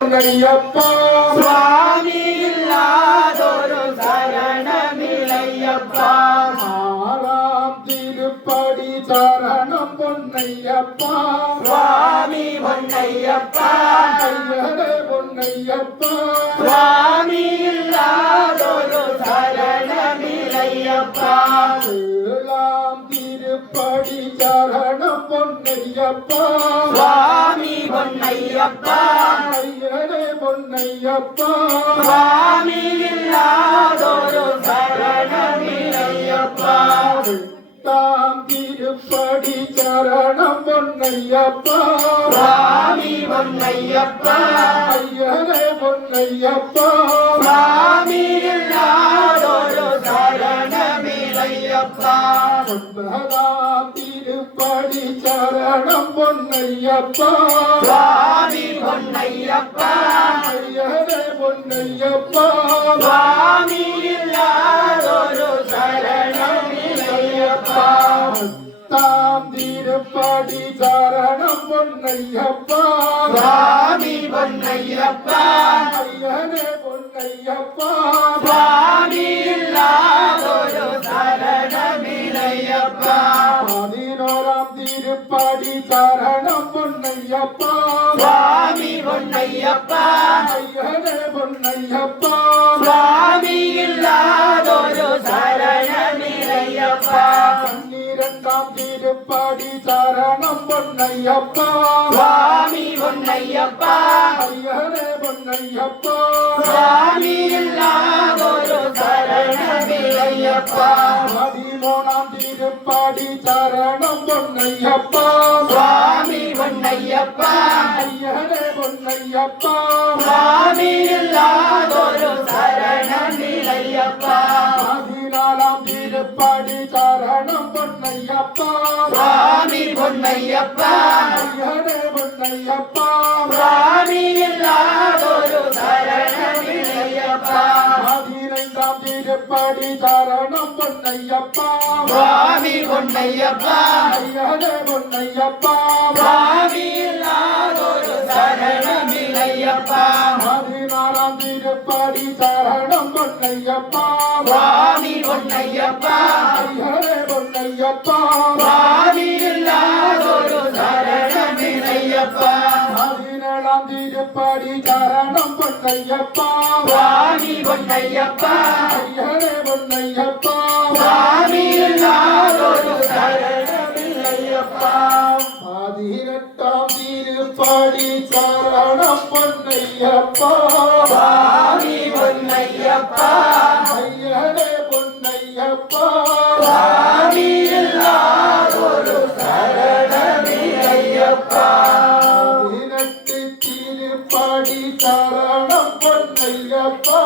பொன்னையப்பா சுவாமி இல்லாதொரு சரணமில்லையப்பா. ஆறாம் திருப்படி சரணம் பொன்னையப்பா சுவாமி பொன்னையப்பா ஐயரே பொன்னையப்பா சுவாமி இல்லாதொரு சரணமில்லையப்பா. ஏழாம் திருப்படி சரணம் பொன்னையப்பா சுவாமி பொன்னையப்பா ஐயரே பொன்னையப்பா சுவாமி இல்லாதொரு சரணமில்லையப்பா. எட்டாம் திருப்படி சரணம் பொன்னையப்பா சுவாமி பொன்னையப்பா ஐயரே பொன்னையப்பா சுவாமி இல்லாதொரு சரணமில்லையப்பா. ஒன்பதாம் திருப்படி சரணம் பொன்னையப்பா சுவாமி பொன்னையப்பா ஐயரே பொன்னையப்பா சுவாமி இல்லாதொரு சரணமில்லையப்பா. பத்தாம் திருப்படி சரணம் பொன்னையப்பா சுவாமி பொன்னையப்பா ஐயரே பொன்னையப்பா சுவாமி இல்லாதொரு சரணமில்லையப்பா. பதினோராம் திருப்படி சரணம் பொன்னையப்பா சுவாமி பொன்னையப்பா ஐயரே பொன்னையப்பா சுவாமி இல்லாதொரு சரணமில்லையப்பா. பன்னிரண்டாம் திருப்படி சரணம் பொன்னையப்பா சுவாமி பொன்னையப்பா ஐயரே பொன்னையப்பா சுவாமி இல்லாதொரு சரணமில்லையப்பா. பதிமூணாம் திருப்படி சரணம் பொன்னையப்பா சுவாமி பொன்னையப்பா ஐயரே பொன்னையப்பா சுவாமி இல்லாதொரு சரணமில்லையப்பா. பதினாலாம் திருப்படி சரணம் பொன்னையப்பா சுவாமி பொன்னையப்பா ஐயரே பொன்னையப்பா சுவாமி இல்லாதொரு சரணமில்லையப்பா. பதினைந்தாம் திருப்படி சரணம் பொன்னையப்பா சுவாமி பொன்னையப்பா ஐயரே பொன்னையப்பா சுவாமி இல்லாதொரு சரணமில்லையப்பா. பதினாறாம் திருப்படி சரணம் பொன்னையப்பா சுவாமி பொன்னையப்பா ஐயரே பொன்னையப்பா சுவாமி இல்லாதொரு சரணமில்லையப்பா. பதினேழாம் திருப்படி சரணம் பொன்னையப்பா சுவாமி பொன்னையப்பா ஐயரே பொன்னையப்பா சுவாமி இல்லாதொரு சரணமில்லையப்பா. பதினெட்டாம் திருப்படி சரணம் பொன்னையப்பா சுவாமி பொன்னையப்பா ஐயரே பொன்னையப்பா சுவாமி இல்லாதொரு சரணமில்லையப்பா. பதினெட்டு திருப்படி சரணம் பொன்னையப்பா